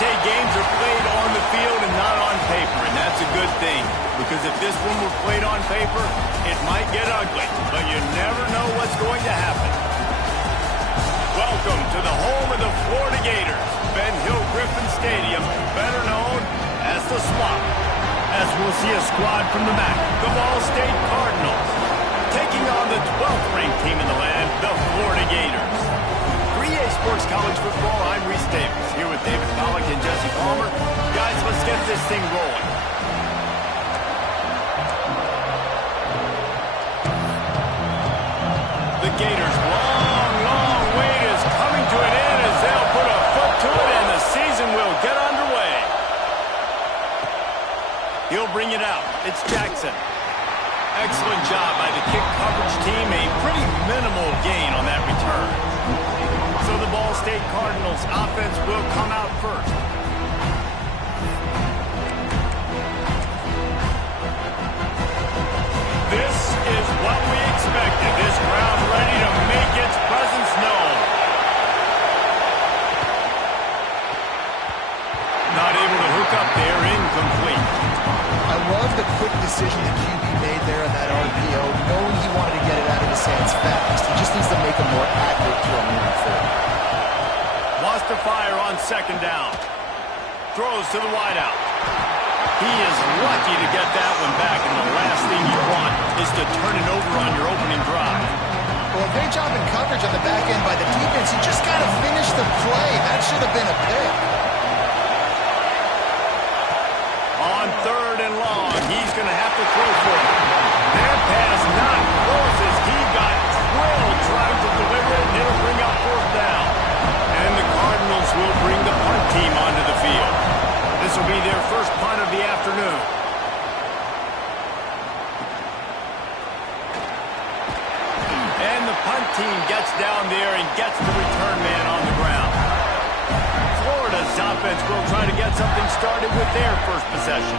say games are played on the field and not on paper, and that's a good thing. Because if this one were played on paper, it might get ugly, but you never know what's going to happen. Welcome to the home of the Florida Gators, Ben Hill Griffin Stadium, better known as the Swamp. As we'll see a squad from the back, the Ball State Cardinals, taking on the 12th ranked team in the land, the Florida Gators. 3A Sports College Football, I'm Reese Davis, here with David Pollack and Jesse Palmer. Guys, let's get this thing rolling. The Gators' long wait is coming to an end as they'll put a foot to it and the season will get underway. He'll bring it out. It's Jackson. Excellent job by the kick coverage team. A pretty minimal gain on that return. So the Ball State Cardinals offense will come out first. This is what we expected. This crowd ready to make its presence known. Not able to hook up there, incomplete. I love the quick decision the QB made there in that RPO, knowing he wanted to get it out of his hands fast. He just needs to make a more accurate throw moving forward. Wants to fire on second down. Throws to the wideout. He is lucky to get that one back, and the last thing you want is to turn it over on your opening drive. Well, a great job in coverage on the back end by the defense. He just got to finish the play. That should have been a pick. On third and long, he's going to have to throw for it. That pass not close as he got drilled trying to deliver it, and it'll bring up fourth down. And the Cardinals will bring the punt team onto the field. This will be their first punt of the afternoon. And the punt team gets down there and gets the return man on the ground. Florida's offense will try to get something started with their first possession.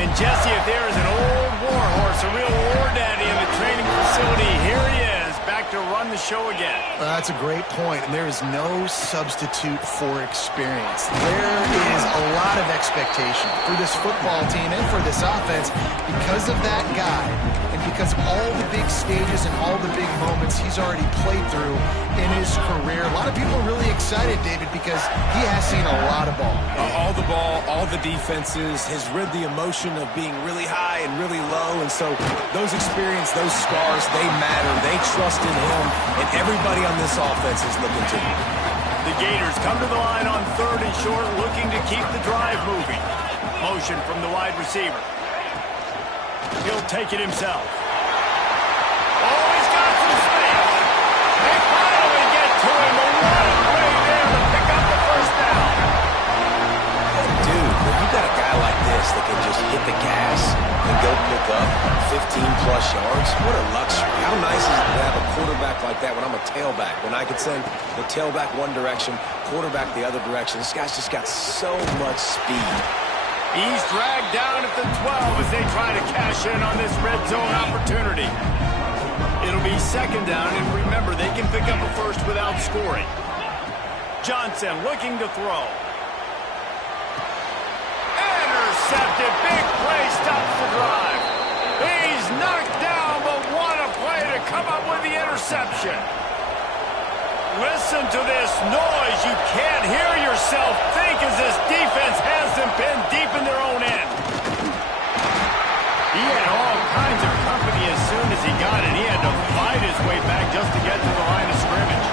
And Jesse, if there is an old war horse, a real war daddy in the training facility, here he is, back to run the show again. That's a great point, and there is no substitute for experience. There is a lot of expectation for this football team and for this offense because of that guy and because of all the big stages and all the big moments he's already played through in his career. A lot of people are really excited, David, because he has seen a lot of ball. All the ball, all the defenses, has rid the emotion of being really high and really low, and so those experience, those scars, they matter. They trust in him, and everybody on this offense is looking to him. The Gators come to the line on third and short, looking to keep the drive moving. Motion from the wide receiver. He'll take it himself. Oh, he's got some space. They finally get to him, but what a play there to pick up the first down. Dude, when you got a guy like this that can just hit the gas and go pick up 15-plus yards, what a luxury. How nice is it to have a quarterback like that when I'm a tailback, when I could send the tailback one direction, quarterback the other direction. This guy's just got so much speed. He's dragged down at the 12 as they try to cash in on this red zone opportunity. It'll be second down, and remember, they can pick up a first without scoring. Johnson looking to throw. Intercepted. Big play stops the drive. He's knocked down, but what a play to come up with the interception. Listen to this noise. You can't hear yourself think as this defense has them pinned deep in their own end. He had all kinds of company as soon as he got it. He had to fight his way back just to get to the line of scrimmage.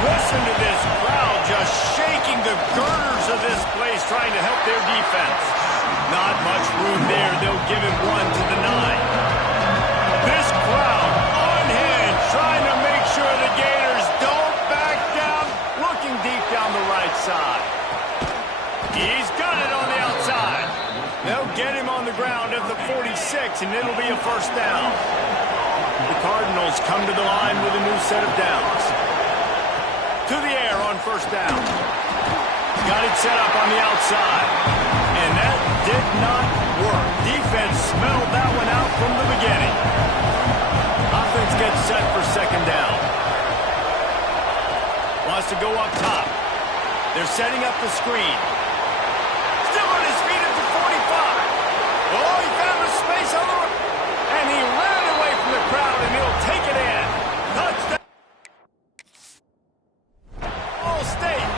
Listen to this crowd just shaking the girders of this place trying to help their defense. Not much room there. They'll give it 1 to the 9. This crowd unhinged, trying to make sure the Gators don't back down, looking deep down the right side. He's got it on the outside. They'll get him on the ground at the 46, and it'll be a first down. The Cardinals come to the line with a new set of downs. To the air on first down. Got it set up on the outside. And that did not work. Defense smelled that one out from the beginning. Offense gets set for second down. Wants to go up top. They're setting up the screen. Still on his feet at the 45. Oh, he found a space on the right. And he ran away from the crowd, and he'll take it in. Touchdown. Ball State.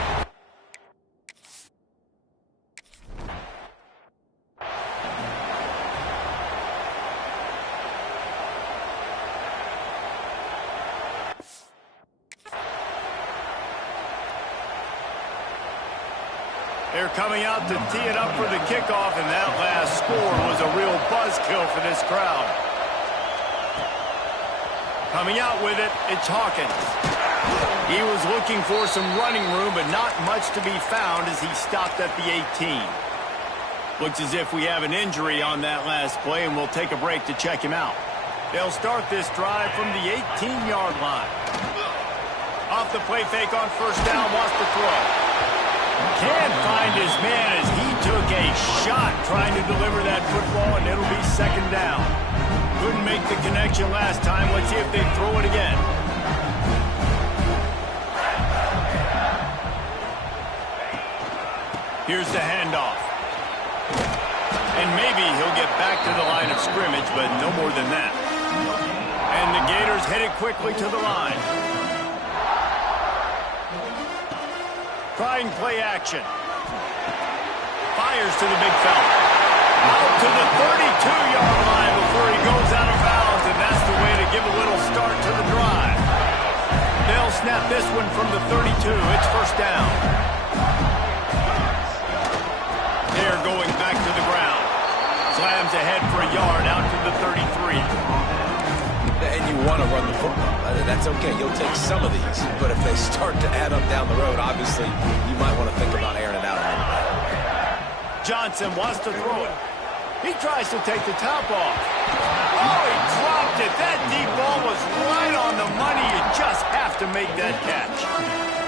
They're coming out to tee it up for the kickoff, and that last score was a real buzzkill for this crowd. Coming out with it, it's Hawkins. He was looking for some running room, but not much to be found as he stopped at the 18. Looks as if we have an injury on that last play, and we'll take a break to check him out. They'll start this drive from the 18-yard line. Off the play fake on first down, wants to throw. Can't find his man as he took a shot trying to deliver that football, and it'll be second down. Couldn't make the connection last time. Let's see if they throw it again. Here's the handoff. And maybe he'll get back to the line of scrimmage, but no more than that. And the Gators headed quickly to the line. Trying play action. Fires to the big fella. Out to the 32-yard line before he goes out of bounds, and that's the way to give a little start to the drive. They'll snap this one from the 32. It's first down. They're going back to the ground. Slams ahead for a yard out to the 33. And you want to run the football. That's okay. You'll take some of these. But if they start to add up down the road, obviously, you might want to think about airing it out a little bit. Johnson wants to throw it. He tries to take the top off. Oh, he dropped it. That deep ball was right on the money. You just have to make that catch.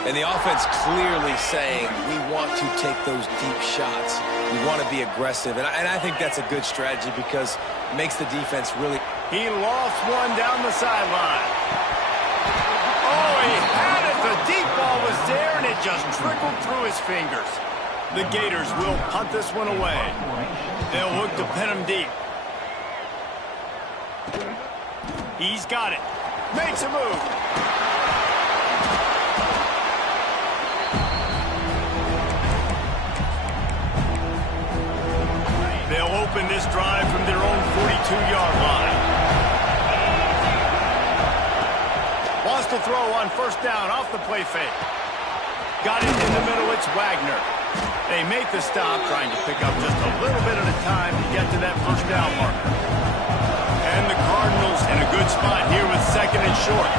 And the offense clearly saying, we want to take those deep shots. We want to be aggressive. And I think that's a good strategy because it makes the defense really... He lost one down the sideline. Oh, he had it. The deep ball was there, and it just trickled through his fingers. The Gators will punt this one away. They'll look to pin him deep. He's got it. Makes a move. They'll open this drive from their own 42-yard line. Wants to throw on first down off the play fake. Got it in the middle, it's Wagner. They make the stop, trying to pick up just a little bit at a time to get to that first down marker. And the Cardinals in a good spot here with second and short.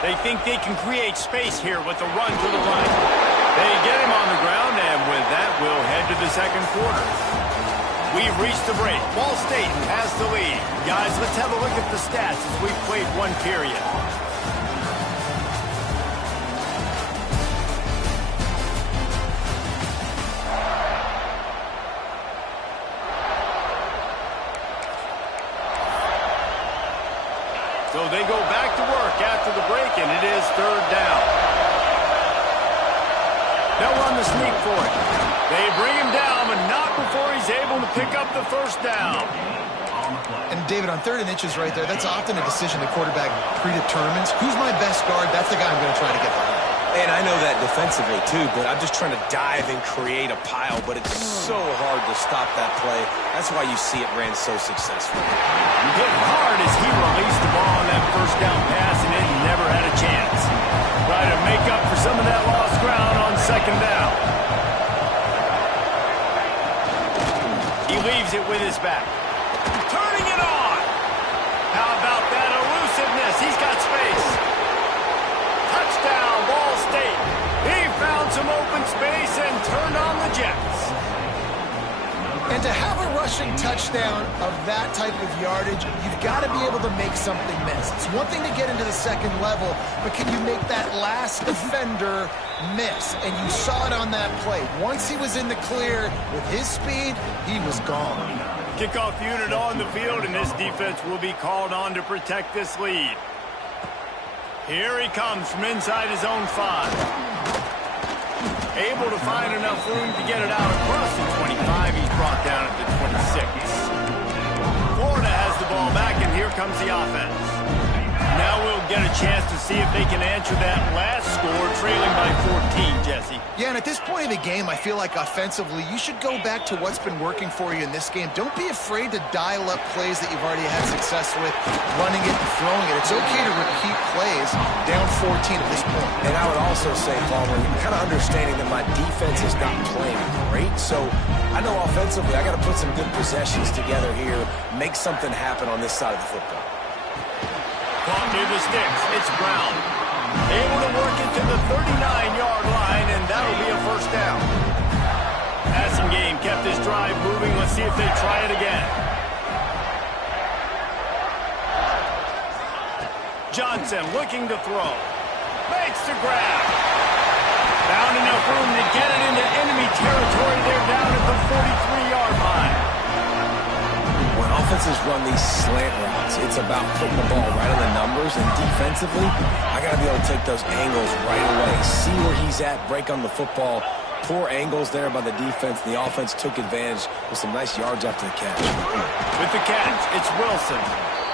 They think they can create space here with the run to the right. They get him on the ground, and with that, we'll head to the second quarter. We've reached the break. Ball State has the lead. Guys, let's have a look at the stats as we've played one period. So they go back to work after the break, and it is third down. They'll run the sneak for it. They bring him down, but not before he's able to pick up the first down. And, David, on 3rd and inches right there, that's often a decision the quarterback predetermines. Who's my best guard? That's the guy I'm going to try to get behind. And I know that defensively, too, but I'm just trying to dive and create a pile, but it's so hard to stop that play. That's why you see it ran so successful. Hit hard as he released the ball on that first down pass, and it never had a chance. Try to make up for some of that lost ground on second down. He leaves it with his back. Turning it on. How about that elusiveness? He's got space. Touchdown, Ball State. He found some open space and turned on the Jets. And to have a rushing touchdown of that type of yardage, you've got to be able to make something miss. It's one thing to get into the second level, but can you make that last defender miss? And you saw it on that play. Once he was in the clear with his speed, he was gone. Kickoff unit on the field, and this defense will be called on to protect this lead. Here he comes from inside his own 5. Able to find enough room to get it out across the 25. He's brought down at the 26. Florida has the ball back, and here comes the offense. Now we'll get a chance to see if they can answer that last score, trailing by 14, Jesse. Yeah, and at this point of the game, I feel like offensively, you should go back to what's been working for you in this game. Don't be afraid to dial up plays that you've already had success with, running it and throwing it. It's okay to repeat plays down 14 at this point. And I would also say, Palmer, kind of understanding that my defense is not playing great, so I know offensively I got to put some good possessions together here, make something happen on this side of the football. Caught near the sticks. It's Brown. Able to work it to the 39-yard line, and that'll be a first down. Passing game kept this drive moving. Let's see if they try it again. Johnson looking to throw. Makes the grab. Found enough room to get it into enemy territory. They're down at the 43-yard line. When offenses run these slant routes, it's about putting the ball right on the numbers, and defensively, I got to be able to take those angles right away, see where he's at, break on the football. Poor angles there by the defense. The offense took advantage with some nice yards after the catch. With the catch, it's Wilson.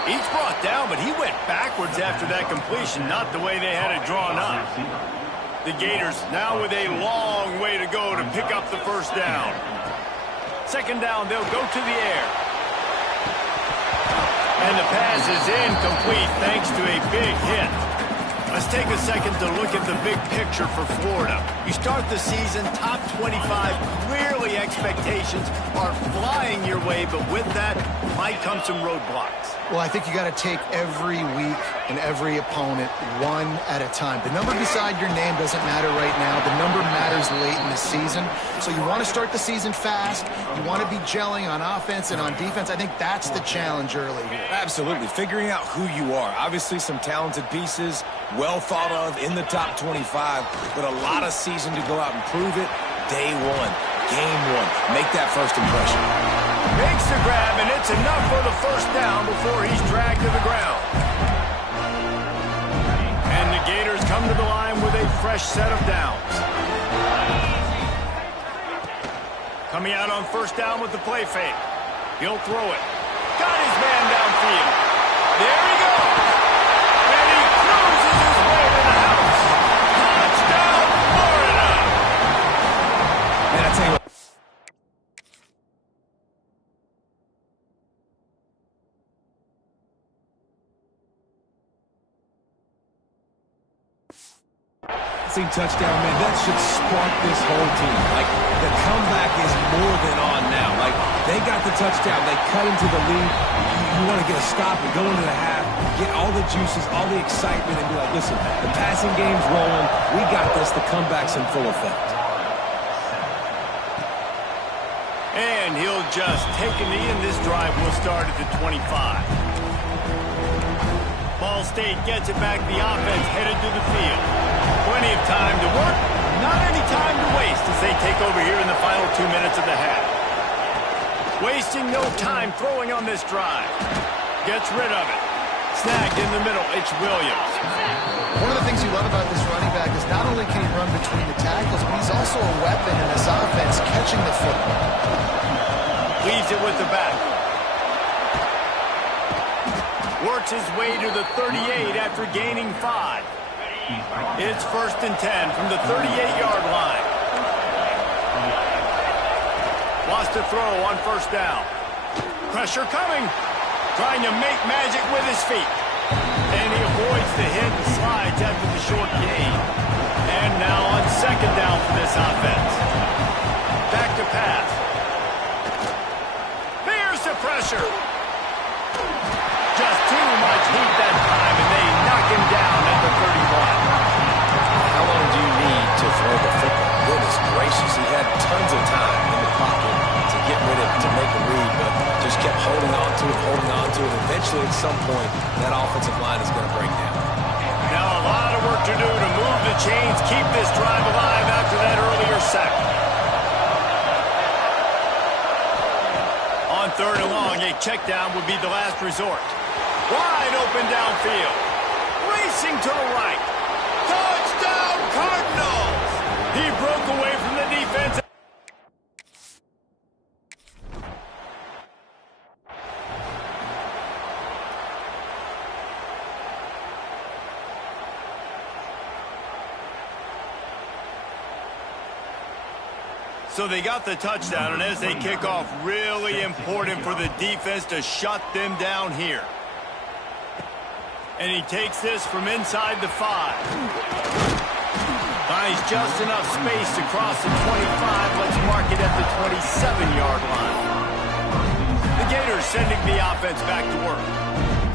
He's brought down, but he went backwards after that completion, not the way they had it drawn up. The Gators now with a long way to go to pick up the first down. Second down, they'll go to the air. And the pass is incomplete thanks to a big hit. Let's take a second to look at the big picture for Florida. You start the season top 25. Clearly expectations are flying your way, but with that might come some roadblocks. Well, I think you got to take every week and every opponent one at a time. The number beside your name doesn't matter right now. The number matters late in the season. So you want to start the season fast. You want to be gelling on offense and on defense. I think that's the challenge early here. Absolutely. Figuring out who you are. Obviously some talented pieces, well thought of in the top 25, but a lot of season to go out and prove it. Day one, game one. Make that first impression. Makes the grab, and it's enough for the first down before he's dragged to the ground. And the Gators come to the line with a fresh set of downs. Coming out on first down with the play fake. He'll throw it. Got his man downfield. There he goes. And he cruises his way to the house. Touchdown, Florida. Man, I tell you what. Touchdown, man, that should spark this whole team. Like, the comeback is more than on now. Like, they got the touchdown. They cut into the lead. You want to get a stop and go into the half, get all the juices, all the excitement, and be like, listen, the passing game's rolling. We got this. The comeback's in full effect. And he'll just take a knee, and this drive will start at the 25. Ball State gets it back. The offense headed to the field. Plenty of time to work, not any time to waste as they take over here in the final 2 minutes of the half. Wasting no time throwing on this drive. Gets rid of it. Snagged in the middle, it's Williams. One of the things you love about this running back is not only can he run between the tackles, but he's also a weapon in this offense catching the football. Leaves it with the back. Works his way to the 38 after gaining 5. It's 1st and 10 from the 38-yard line. Wants to throw on first down. Pressure coming. Trying to make magic with his feet. And he avoids the hit and slides after the short gain. And now on second down for this offense. Back to pass. There's the pressure. Just too much heat that time, and they knock him down at the 31. How long do you need to throw the football? Goodness gracious, he had tons of time in the pocket to get rid of it, to make a read, but just kept holding on to it. Eventually, at some point, that offensive line is going to break down. Now a lot of work to do to move the chains, keep this drive alive after that earlier sack. On 3rd and long, a check down would be the last resort. Wide open downfield. Racing to the right. Touchdown, Cardinals! He broke away So they got the touchdown, and as they kick off, really important for the defense to shut them down here. And he takes this from inside the 5. Finds just enough space to cross the 25. Let's mark it at the 27-yard line. The Gators sending the offense back to work.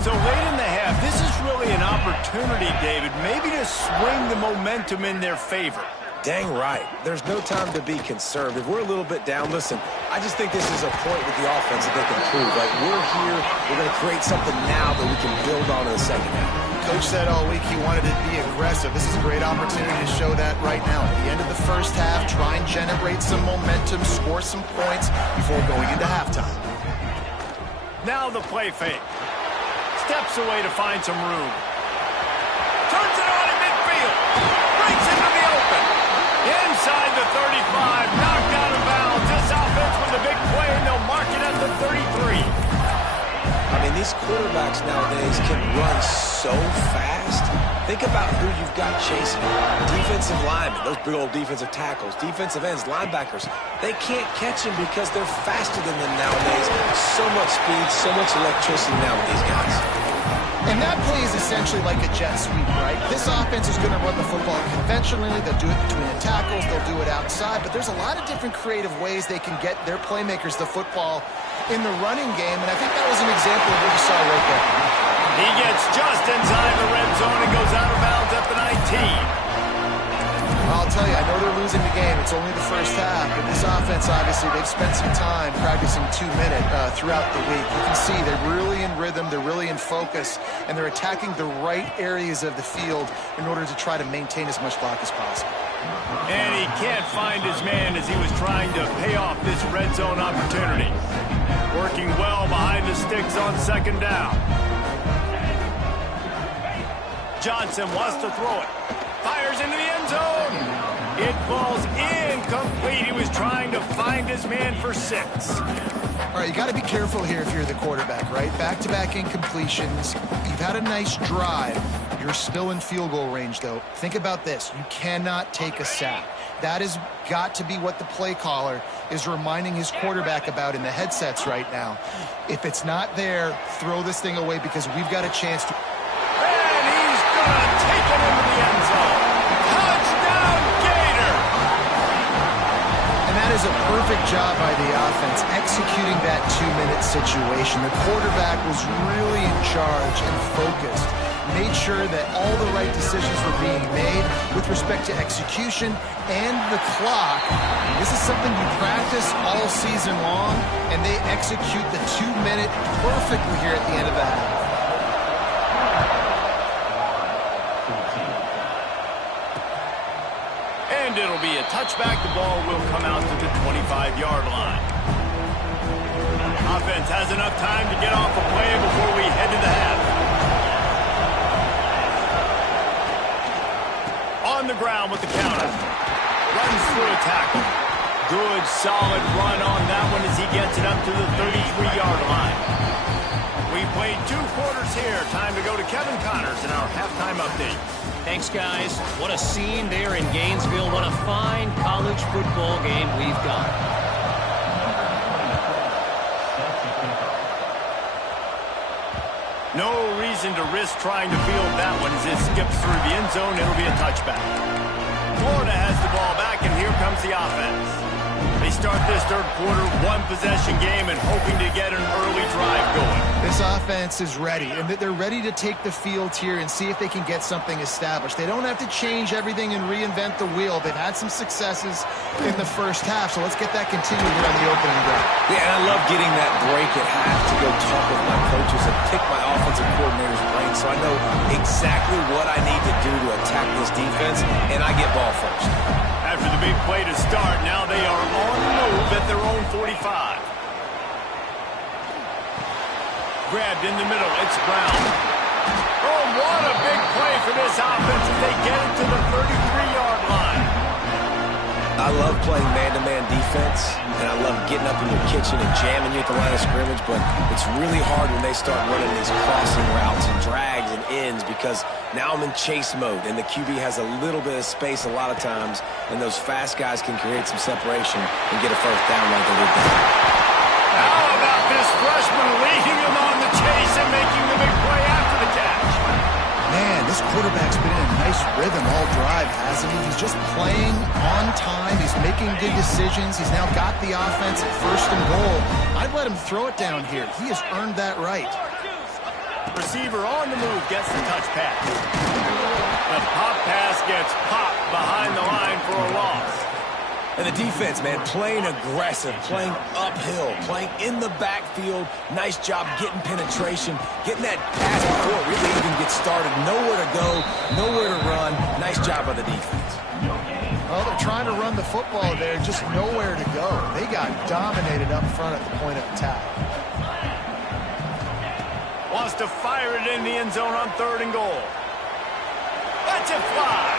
So late in the half, this is really an opportunity, David, maybe to swing the momentum in their favor. Dang right. There's no time to be conservative. We're a little bit down. Listen, I just think this is a point with the offense that they can prove. Like, we're here, we're going to create something now that we can build on in the second half. Coach said all week he wanted to be aggressive. This is a great opportunity to show that right now. At the end of the first half, try and generate some momentum, score some points before going into halftime. Now the play fake. Steps away to find some room. Turns it on in midfield. Breaks into the open. Inside the 35, knocked out of bounds. This offense with a big play, and they'll mark it at the 33. I mean, these quarterbacks nowadays can run so fast. Think about who you've got chasing. Defensive linemen, those big old defensive tackles, defensive ends, linebackers. They can't catch them because they're faster than them nowadays. So much speed, so much electricity now with these guys. And that play is essentially like a jet sweep, right? This offense is going to run the football conventionally. They'll do it between the tackles. They'll do it outside. But there's a lot of different creative ways they can get their playmakers the football in the running game. And I think that was an example of what you saw right there. He gets just inside the red zone and goes out of bounds at the 19. I'll tell you, I know they're losing the game. It's only the first half. But this offense, obviously, they've spent some time practicing 2-minute throughout the week. You can see they're really in rhythm. They're really in focus. And they're attacking the right areas of the field in order to try to maintain as much clock as possible. And he can't find his man as he was trying to pay off this red zone opportunity. Working well behind the sticks on second down. Johnson wants to throw it. Fires into the end zone. It falls incomplete. He was trying to find his man for 6. All right, you got to be careful here if you're the quarterback, right? Back-to-back incompletions. You've had a nice drive. You're still in field goal range, though. Think about this. You cannot take a sack. That has got to be what the play caller is reminding his quarterback about in the headsets right now. If it's not there, throw this thing away because we've got a chance to... And he's going to take it into the end zone. Touchdown, Gator! And that is a perfect job by the offense, executing that 2-minute situation. The quarterback was really in charge and focused. Made sure that all the right decisions were being made with respect to execution and the clock. This is something you practice all season long, and they execute the 2-minute perfectly here at the end of the half. And it'll be a touchback. The ball will come out to the 25-yard line. Offense has enough time to get off a play before we head to the half. On the ground with the counter. Runs through a tackle. Good, solid run on that one as he gets it up to the 33-yard line. We played 2 quarters here. Time to go to Kevin Connors in our halftime update. Thanks, guys. What a scene there in Gainesville. What a fine college football game we've got. No reason to risk trying to field that one as it skips through the end zone. It'll be a touchback. Florida has the ball back, and here comes the offense. They start this third quarter, 1-possession game, and hoping to get an early drive going. This offense is ready, and they're ready to take the field here and see if they can get something established. They don't have to change everything and reinvent the wheel. They've had some successes in the first half, so let's get that continued here on the opening drive. Yeah, and I love getting that break at half to go talk with my coaches and pick my offensive coordinator's brain so I know exactly what I need to do to attack this defense, and I get ball first. After the big play to start, now they are on the move at their own 45. Grabbed in the middle, it's Brown. Oh, what a big play for this offense as they get it to the 33-yard line. I I love playing man-to-man defense, and I love getting up in your kitchen and jamming you at the line of scrimmage, but it's really hard when they start running these crossing routes and drags and ends because now I'm in chase mode, and the QB has a little bit of space a lot of times, and those fast guys can create some separation and get a first down like they did there. How about this freshman leading him on the chase and making the big play after the catch? Man, this quarterback's been in a nice rhythm all drive, hasn't he? He's just playing on time. He's making good decisions. He's now got the offense at first and goal. I'd let him throw it down here. He has earned that right. Receiver on the move gets the touch pass. The pop pass gets popped behind the line for a loss. And the defense, man, playing aggressive, playing uphill, playing in the backfield. Nice job getting penetration, getting that pass before it really even gets started. Nowhere to go, nowhere to run. Nice job by the defense. Well, they're trying to run the football there, just nowhere to go. They got dominated up front at the point of attack. Wants to fire it in the end zone on 3rd and goal. Let's it fly.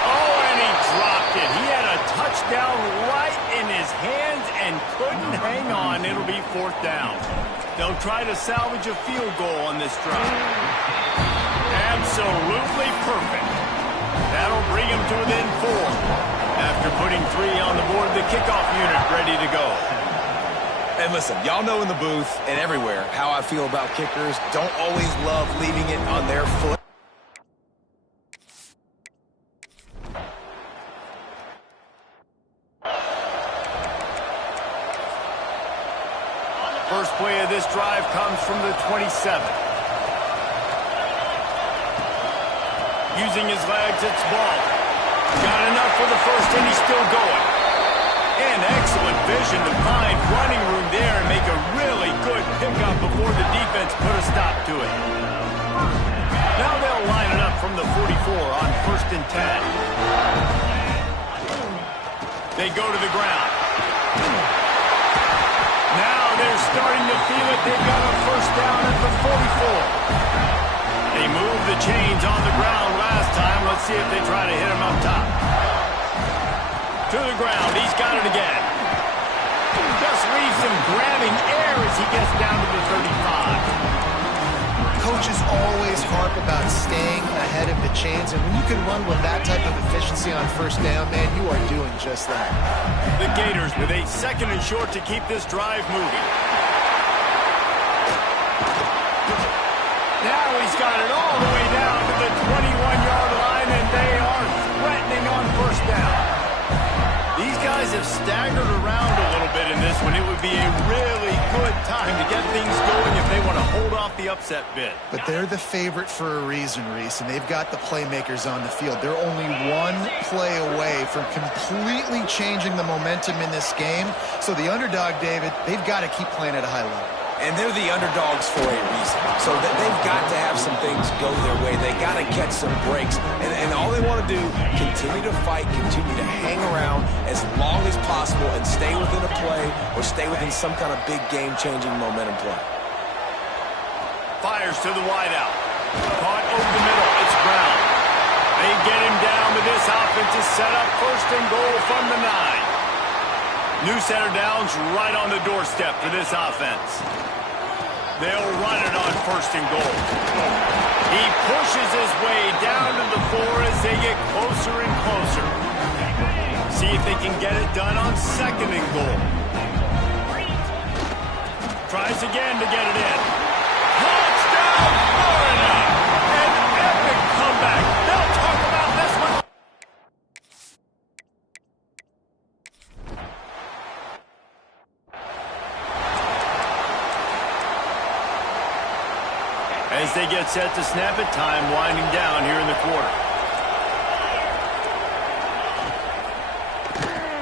Oh, and he dropped it. He had a touchdown right in his hands and couldn't hang on. It'll be 4th down. They'll try to salvage a field goal on this drive. Absolutely perfect. That'll bring him to within 4. After putting 3 on the board, the kickoff unit ready to go. And listen, y'all know in the booth and everywhere how I feel about kickers. Don't always love leaving it on their foot. First play of this drive comes from the 27. Using his legs, it's ball. Got enough for the first, and he's still going. And excellent vision to find running room there and make a really good pickup before the defense put a stop to it. Now they'll line it up from the 44 on 1st and 10. They go to the ground. Now they're starting to feel it. They've got a first down at the 44. They moved the chains on the ground last time. Let's see if they try to hit him up top. To the ground. He's got it again. Just leaves him grabbing air as he gets down to the 35. Coaches always harp about staying ahead of the chains, and when you can run with that type of efficiency on first down, man, you are doing just that. The Gators with a 2nd and short to keep this drive moving. Now he's got it all the way down to the 21-yard line, and they are threatening on first down. These guys have staggered around a little bit in this one. It would be a really good time to get things going if they want to hold off the upset bid. But they're the favorite for a reason, Reese, and they've got the playmakers on the field. They're only one play away from completely changing the momentum in this game. So the underdog, David, they've got to keep playing at a high level. And they're the underdogs for a reason. So that they've got to have some things go their way. They got to catch some breaks. And all they want to do, continue to fight, continue to hang around as long as possible and stay within a play or stay within some kind of big game-changing momentum play. Fires to the wideout. Caught over the middle. It's Brown. They get him down to this offensive setup. 1st and goal from the 9. New center downs right on the doorstep for this offense. They'll run it on 1st and goal. He pushes his way down to the 4 as they get closer and closer. See if they can get it done on 2nd and goal. Tries again to get it in. Touchdown, Florida! An epic comeback. They'll talk about this one. As they get set to snap it, time winding down here in the quarter.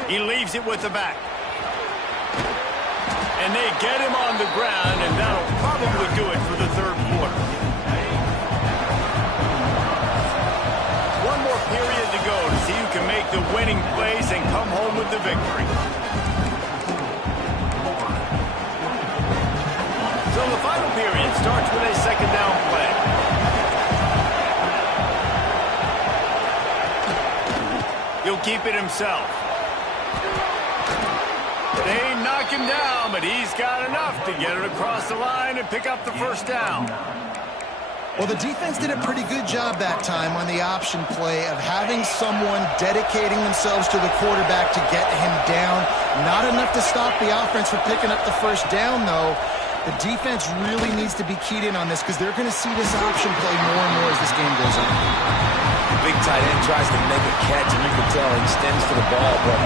He leaves it with the back. And they get him on the ground, and that'll probably do it for the 3rd quarter. One more period to go to see who can make the winning plays and come home with the victory. So the final period starts with a 2nd down play. He'll keep it himself. him down, but he's got enough to get it across the line and pick up the first down. Well, the defense did a pretty good job that time on the option play of having someone dedicating themselves to the quarterback to get him down. Not enough to stop the offense from picking up the first down, though. The defense really needs to be keyed in on this because they're going to see this option play more and more as this game goes on. The big tight end tries to make a catch, and you can tell he extends to the ball, but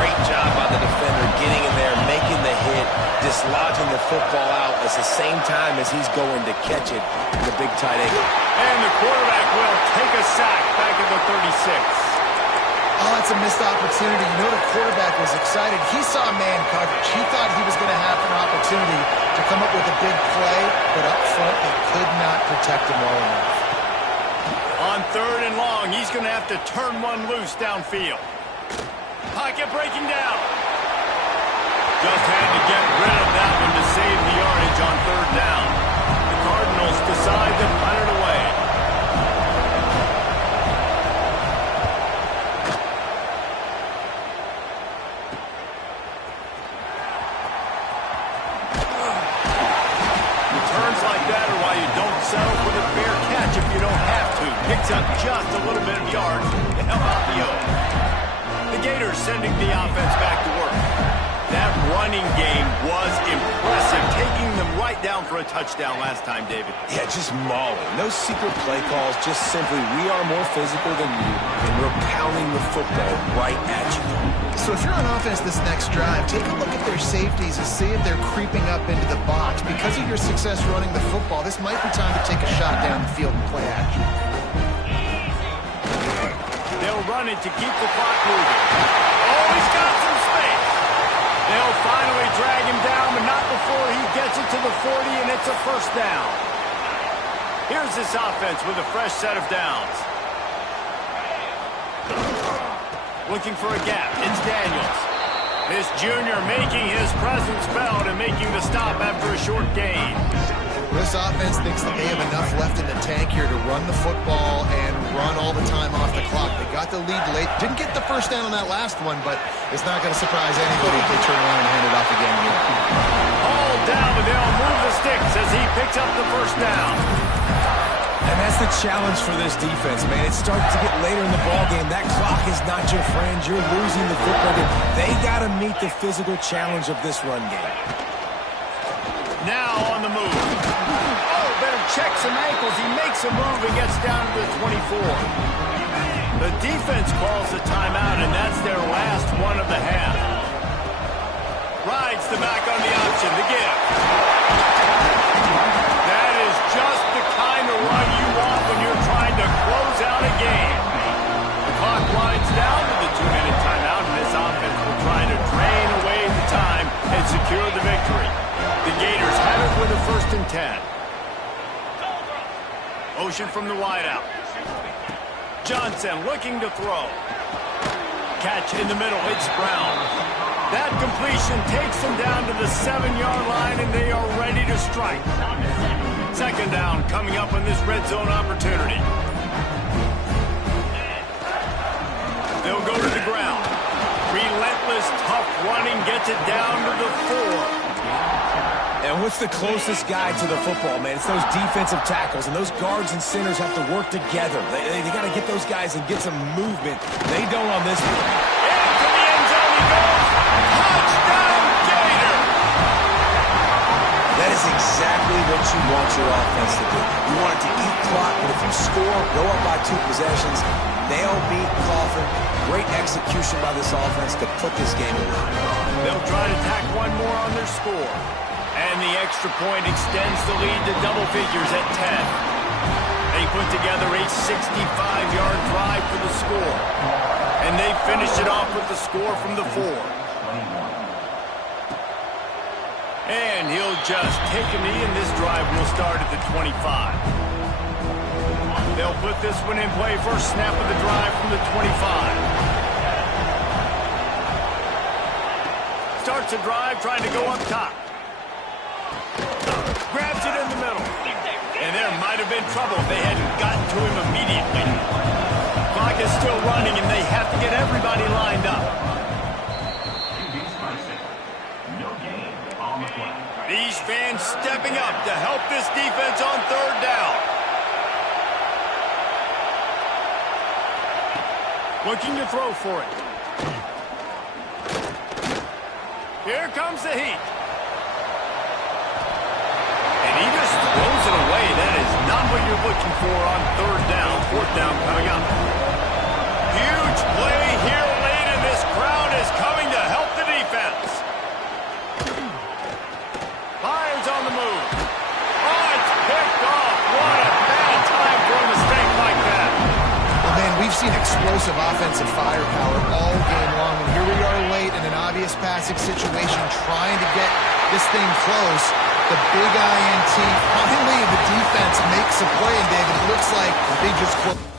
great job by the defender getting in there, making the hit, dislodging the football out at the same time as he's going to catch it, the big tight end. And the quarterback will take a sack back at the 36. Oh, that's a missed opportunity. You know, the quarterback was excited. He saw man coverage. He thought he was going to have an opportunity to come up with a big play, but up front, they could not protect him well enough. On 3rd and long, he's going to have to turn one loose downfield. Pocket breaking down. Just had to get rid of that one to save the yardage on 3rd down. The Cardinals decide to punt it away. Settle for the fair catch if you don't have to. Picks up just a little bit of yards to help out the O. The Gators sending the offense back to work. That running game was impressive, taking them right down for a touchdown last time, David. Yeah, just mauling. No secret play calls, just simply we are more physical than you, and we're pounding the football right at you. So if you're on offense this next drive, take a look at their safeties and see if they're creeping up into the box. Because of your success running the football, this might be time to take a shot down the field and play action. They'll run it to keep the clock moving. Oh, he's got some space. They'll finally drag him down, but not before he gets it to the 40, and it's a first down. Here's this offense with a fresh set of downs. Looking for a gap. It's Daniels. This junior making his presence felt and making the stop after a short gain. This offense thinks that they have enough left in the tank here to run the football and run all the time off the clock. They got the lead late. Didn't get the first down on that last one, but it's not going to surprise anybody if they turn around and hand it off again here. All down, but they'll move the sticks as he picks up the first down. And that's the challenge for this defense, man. It starts to get later in the ballgame. That clock is not your friend. You're losing the football game. They got to meet the physical challenge of this run game. Now on the move. Oh, better check some ankles. He makes a move and gets down to the 24. The defense calls the timeout, and that's their last one of the half. Rides the back on the option. The give. That is just the kind of run you want when you're trying to close out a game. The clock winds down to the 2-minute timeout, and this offense will try to drain away the time and secure the victory. The Gators have it with a 1st and 10. Motion from the wideout. Johnson looking to throw. Catch in the middle. It's Brown. That completion takes them down to the 7-yard line, and they are ready to strike. 2nd down coming up on this red zone opportunity. They'll go to the ground. Relentless, tough running gets it down to the 4. And what's the closest guy to the football, man? It's those defensive tackles, and those guards and centers have to work together. They got to get those guys and get some movement. They don't on this one. Into the end zone he goes. Touchdown, Gator! That is exactly what you want your offense to do. You want it to eat clock, but if you score, go up by 2 possessions, nail, beat, coffin. Great execution by this offense to put this game away. They'll try to tack one more on their score. And the extra point extends the lead to double figures at 10. They put together a 65-yard drive for the score. And they finish it off with the score from the 4. And he'll just take a knee, and this drive will start at the 25. They'll put this one in play. First snap of the drive from the 25. Starts a drive trying to go up top. Grabs it in the middle. And there might have been trouble if they hadn't gotten to him immediately. Clock is still running, and they have to get everybody lined up. These fans stepping up to help this defense on third down. Looking to throw for it. Here comes the heat. And he just throws it away. That is not what you're looking for on third down. Fourth down coming up. Huge play here late, and this crowd is coming to help the defense. Fires on the move. Oh, it's picked off. What a bad time for a mistake like that. Well, man, we've seen explosive offensive firepower all game long, and here we are late in an obvious passing situation trying to get this thing close. The big INT, finally the defense makes a play, and David, it looks like they just close.